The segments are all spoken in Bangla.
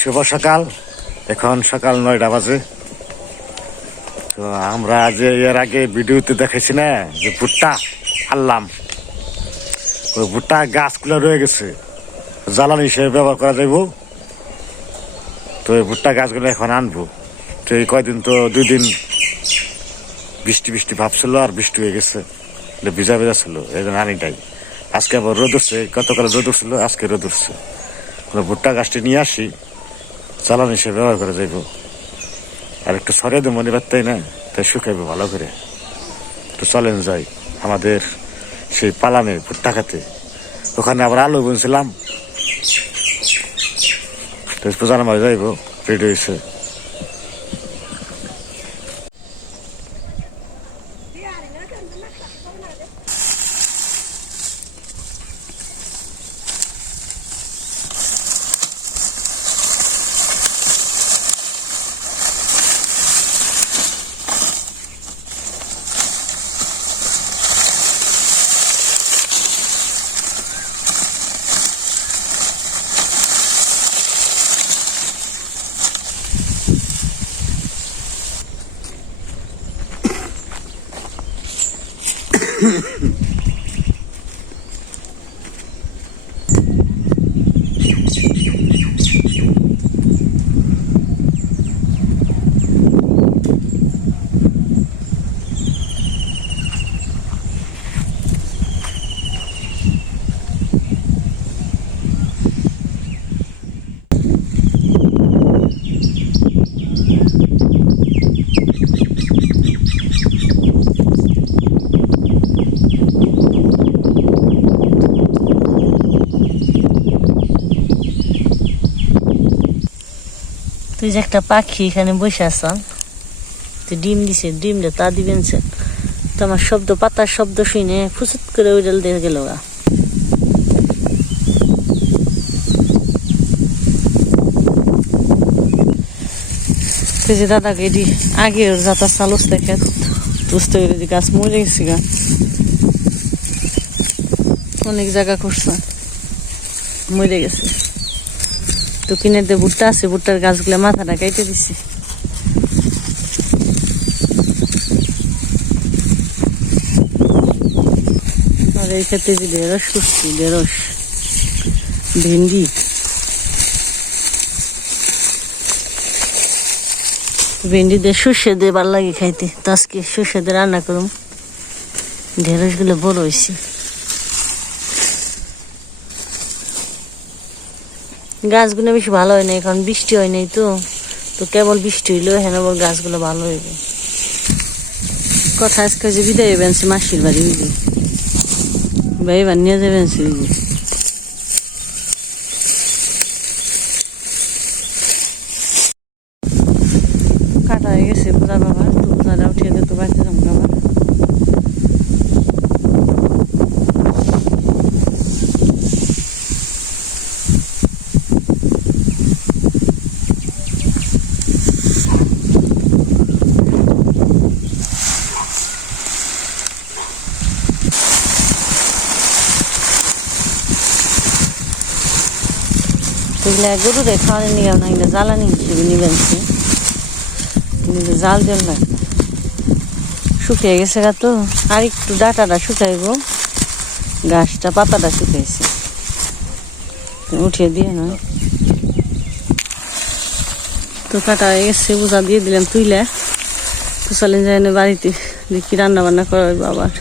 শুভ সকাল। এখন সকাল নয়টা বাজে। তো আমরা যে এর আগে ভিডিওতে দেখেছি না, যে ভুট্টা আনলাম। ওই ভুট্টা গাছগুলো রয়ে গেছে। জ্বালানি হিসেবে ব্যবহার করা যাইব। তো ওই ভুট্টা গাছগুলো এখন আনব। তো এই কয়দিন তো দুই দিন বৃষ্টি বৃষ্টি ভাবছিল আর বৃষ্টি হয়ে গেছে। ভিজা ভিজা ছিল, এই জন্য আনিটাই আজকে আবার রোদ উঠছে, গতকাল রোদ উঠছিল, আজকে রোদ উঠছে। ভুট্টা গাছটি নিয়ে আসি, চালান হিসেবে ব্যবহার করে যাইব। আর একটু সরে দেবো, মনে পারতাই না, তাই শুকাইবো ভালো করে। একটু চলেন যাই, আমাদের সেই পালানে ভুট্টা খাতে। ওখানে আবার আলু বুনছিলাম। তো পূজার মাঝে যাইব রেডি হয়েছে তুই যে একটা পাখি এখানে বসে আছ, তুই ডিম দিছে ডিমটা তা দিবেন তো আমার শব্দ, পাতার শব্দ শুনে ফুসুত করে উড়াল দিয়ে গেল তুই যে দাদাকে এটি আগে ওর যাতা চালুস দেখে বুঝতে পেরে যে গাছ মরে গেছে গা। অনেক জায়গা করছে, মরে গেছে। তো কিনে দিয়ে ভুট্টা আছে, ভুট্টার গাছগুলো মাথাটা কেটে দিছি। আর এই ক্ষেত্রে যে ঢেঁড়স করছি, ঢেঁড়স, ভেন্ডি। ভেন্ডি দিয়ে সর্ষে দিয়ে ভালো লাগে খাইতে, তো আজকে সর্ষে দিয়ে রান্না করুম। ঢেঁড়সগুলো বড় হয়েছে গাছগুলো বেশি ভালো হয় না এখন বৃষ্টি হয় নাই তো। তো কেবল বৃষ্টি হইলেও হ্যাঁ আবার গাছগুলো ভালো হইবে। কথা আজকে যে বিদায় হইবেন, সে মাসির বাড়ি হইবে। ভাই এবার নিয়ে যাবেন সে হইবে কাটা হয়ে গেছে পূজার বাবা, তো উঠিয়ে দিয়ে তো বাড়িতে যাব আবার এগুলো গরুরে খাওয়ানো নিয়ে না এগুলো জ্বালানি হিসেবে কিন্তু জাল দেন না শুকিয়ে গেছে গা তো আর একটু ডাটাটা শুকাইব গাছটা পাতাটা শুকাইছে উঠিয়ে দিয়ে না তো কাটা গেছে বোঝা দিয়ে দিলাম তুইলে তো চলেন যায় বাড়িতে দেখি রান্না বান্না করা হইব আবার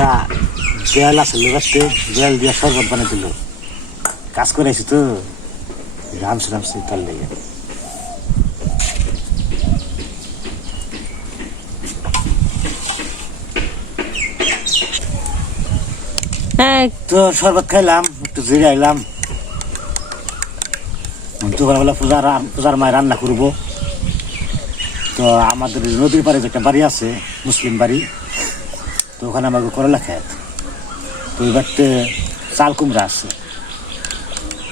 পূজা বেল আছে লোকাতে বেল দিয়ে শরবত বানিয়ে দিল। কাজ করে আছি তো রামসি রামসি তার লেগে। হ্যাঁ। তো শরবত খাইলাম একটু জিরে আইলাম। দুপুরবেলা পূজা পূজার মায় রান্না করব। তো আমাদের নদীর পাড়ে যে একটা বাড়ি আছে মুসলিম বাড়ি তো ওখানে আমাকে করলা খেত ওই বাড়িতে চাল কুমড়া আছে।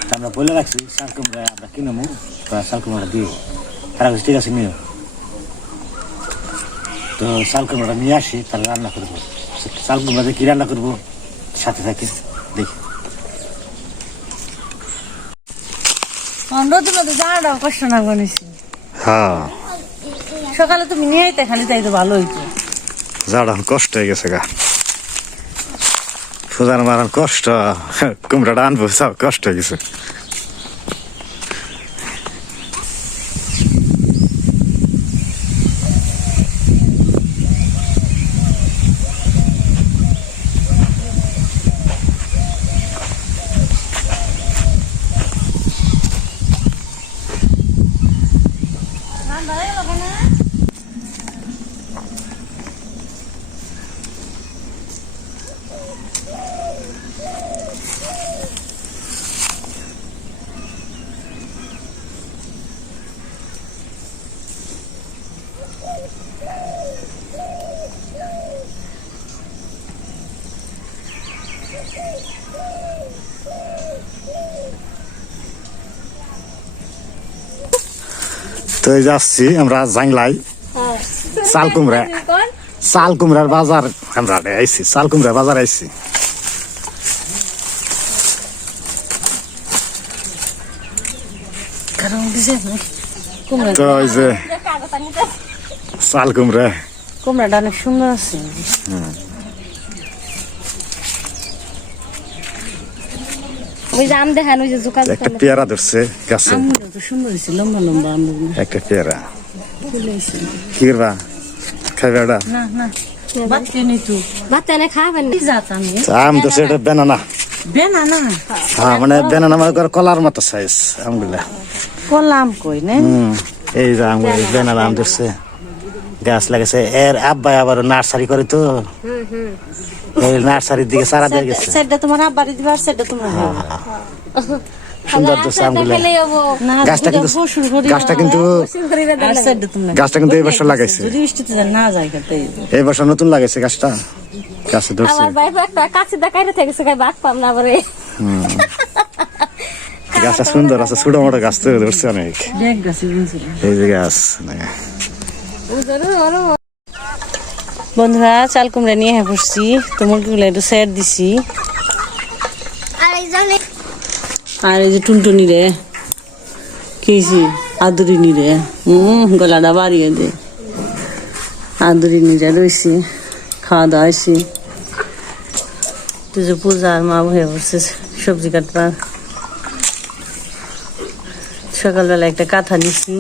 তা আমরা বলে রাখছি চাল কুমড়া আমরা কিনবো বা চাল কুমড়াটা দিও তারা ঠিক আছে নিও। তো চাল কুমড়াটা নিয়ে আসি তাহলে রান্না করব। চাল কুমড়াতে কি রান্না করব? সাথে থাকে দেখি। কষ্ট না হ্যাঁ। সকালে তুমি নিয়ে আইতে খালি তাই তো ভালো হইতো। এখন কষ্ট হয়ে গেছে গা। সুদান মারান কষ্ট কুমড়াটা আনব সব কষ্ট হয়ে গেছে। তো এই যাচ্ছি আমরা জাংলাই। চাল কুমড়া। চাল কুমড়ার বাজার আমরা আইছি চাল কুমড়ার বাজার আইছি। তো যে চাল কুমড়া। কুমড়াটা অনেক সুন্দর আছে। ওই যে আম দেখান ওই যে জোকা জোকা একটা পেয়ারা ধরছে গাছে। আমগুলো তো সুন্দর হয়েছে লম্বা লম্বা আমগুলো একটা পেয়ারা। কি করবা? খাইবে ওটা না আমি? আম তো সেটা বেনানা বেনা হ্যাঁ মানে বেনানা মানে কলার মতো সাইজ আমগুলা। কলাম কই না? এই যে আমগুলো বেনানা আম ধরছে। গাছ লাগাছে এর আব্বাই আবার নার্সারি করে তো। নার্সারির দিকে সারা দিয়ে গেছে। সেটা তোমার আব্বারে দিবার সেটা তোমার সুন্দর ধরছে আমগুলো গাছটা কিন্তু গাছটা কিন্তু আর সেটা তোমরা গাছটা কিন্তু এই বছর লাগাইছে। যদি বৃষ্টিতে যা না যায় খেতে এই বছর। নতুন লাগাইছে গাছটা। গাছে ধরছে। আমার বাইরে একটা কাছে দেখাই থেকে গাই বাঘ পাম না পরে। গাছটা সুন্দর আছে ছোট মোটো গাছ তো ধরছে অনেক। এই যে গাছ বন্ধুরা, চাল কুমড়া নিয়ে হ্যাঁ পড়ছি তো মুরগিগুলো একটু স্যার দিছি। আর এই যে টুনটুনি রে কেছি আদুরিনি রে। হুম গলাটা বাড়িয়ে দে। আদুরিনি রে রয়েছি খাওয়া দাওয়া হয়েছি তুই যে পূজা আর মা হয়ে পড়ছে সবজি কাটবার সকালবেলা একটা কাঁথা নিছি।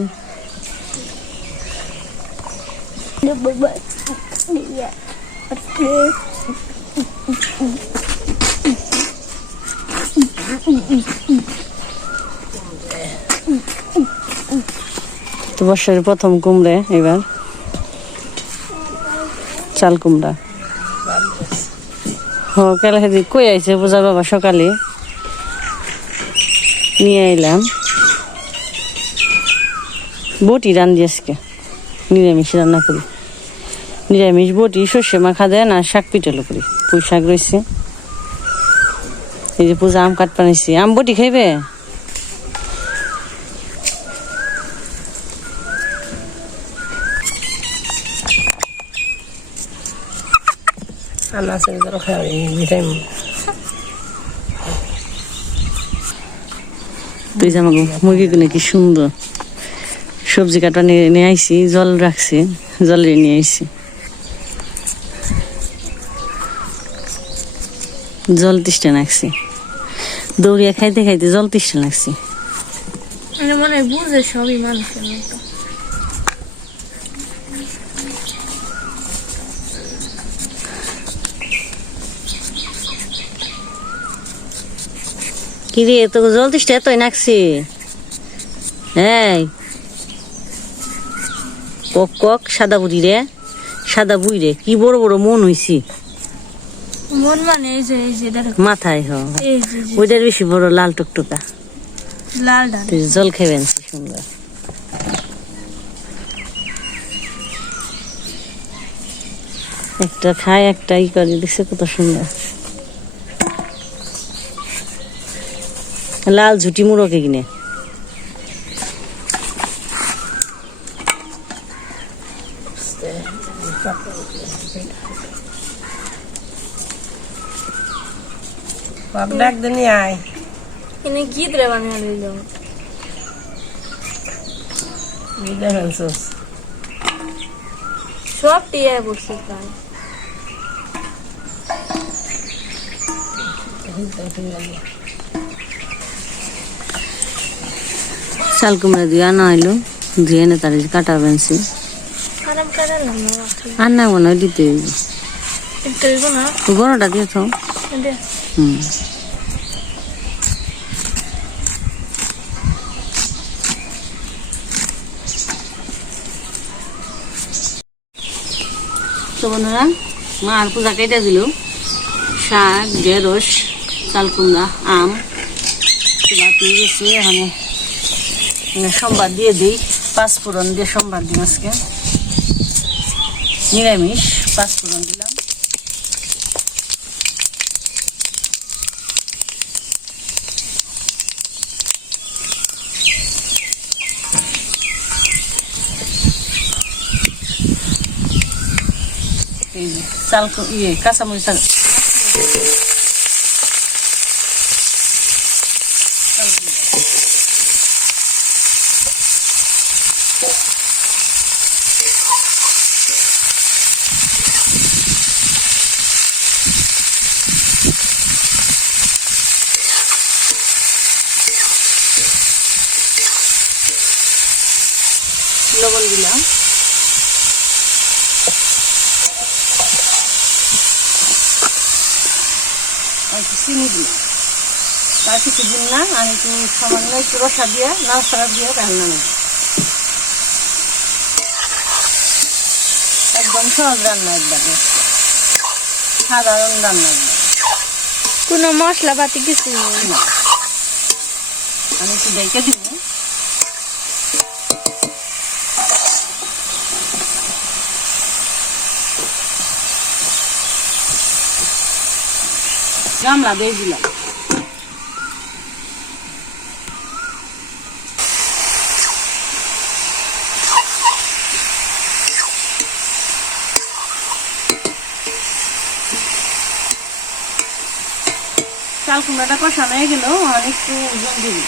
তো বর্ষার প্রথম কুমড়ে এবার চাল কুমড়া হ কেলা হেদি কই আইছে পূজা বাবা সকালে নিয়ে আইলাম বটি রান্ধি আজকে নিরামিষ রান্না করি নিরামিষ বটি সর্ষে মাখা দেয় না শাক পিটালো করি। পুঁই শাক রয়েছে। এই যে পূজা আম কাট বানাইছি আম বটি খাইবে? তুই জামা মুরগি কিনে কি সুন্দর। সবজি কাটা নিয়ে নিয়ে আইছি জল রাখছি জলে নিয়ে আইছি। জল তিষ্টা রাখছি দৌড়িয়া খাইতে খাইতে জল তিষ্টা লাগছি। মনে হয় বুঝে সবই মানুষের মতো। কি রে তো জল তিষ্টা এতই নাকছি এই। কক কক সাদা বুড়ি রে। সাদা বুই রে কি বড় বড় মন হইছি। মন মানে এই যে এই যে দেখো। মাথায় হ্যাঁ। হ ওইটার বেশি বড় লাল টুকটুকা। লাল জল খেবেন সুন্দর। একটা খায় একটা ই করে দেখছে কত সুন্দর। লাল ঝুটি মুরগে কিনে? বাপ ডাক দিনি আয়। এনে গীত রে বানিয়ে লইল বিদায় ফেলছস সব টিয়া পড়ছে প্রায় চাল কুমড়া দিয়ে আনা হইল দিয়ে এনে তার কাটা আরাম করে না আর মনে হয় দিতে বড়টা দিয়ে থাও হুম। বন্ধুরা মা আর পূজা কেটে দিল। শাক, ঢেঁড়স, চালকুমড়া, আম বাদ নিয়ে গেছি এখানে সোমবার দিয়ে দিই, পাঁচ ফোড়ন দিয়ে সোমবার দিন আজকে। নিরামিষ, পাঁচ ফোড়ন দিলাম এই যে চাল ইয়ে কাঁচামরিচ লবণ দিলাম একটু চিনি দিলাম। তার কিছু দিন না আমি একটু সামান্য একটু রসা দিয়ে লাল সারা দিয়ে রান্না নেব। একদম সহজ রান্না একদম। সাধারণ রান্না একদম। কোনো মশলাপাতি কিছু না। আমি একটু দেখে দিব। গামলা দিয়ে দিলাম চাল কুমড়াটা কষানো হয়ে গেল আর একটু জল দিবি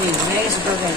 এই হয়ে গেছে তরকারি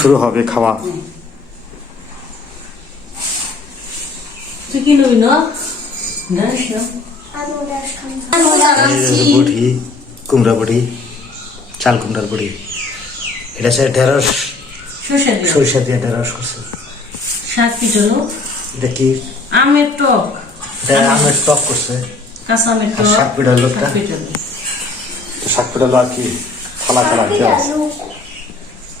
শুরু হবে খাওয়া। বড়ি কুমড়া বড়ি চাল কুমড়ার বড়ি এটা সে ঢেঁড়স সরিষা দিয়ে। ঢেঁড়স করছে। শাক এটা কি? আমের টক। এটা আমের টক করছে। কাঁচা মেট্রো আর শাক আর কি? থালা থালা কি আছে।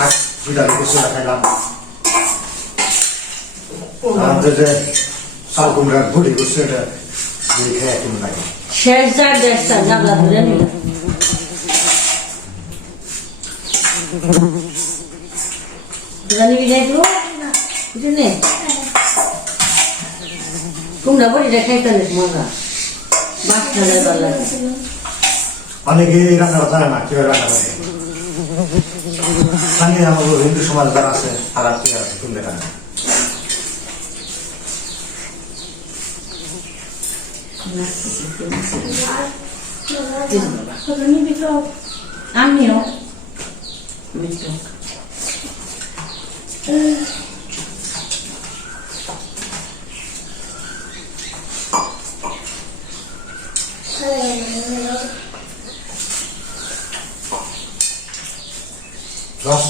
শাক পিঠা কচুরা খাইলাম আর যে চাল কুমড়ার গুড়ি করছে এটা খেয়ে কেমন লাগে শেষ যার দেশটা জাগলা ধরে অনেকে রান্না জানে না, কীভাবে রান্না করে। স্থানীয় আমাদের হিন্দু সমাজ যারা আছে তারা কি আছে তুমি দেখা না?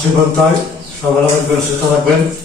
আমিও মিষ্টি রাষ্ট্রীয় সবাই সুস্থ থাকবেন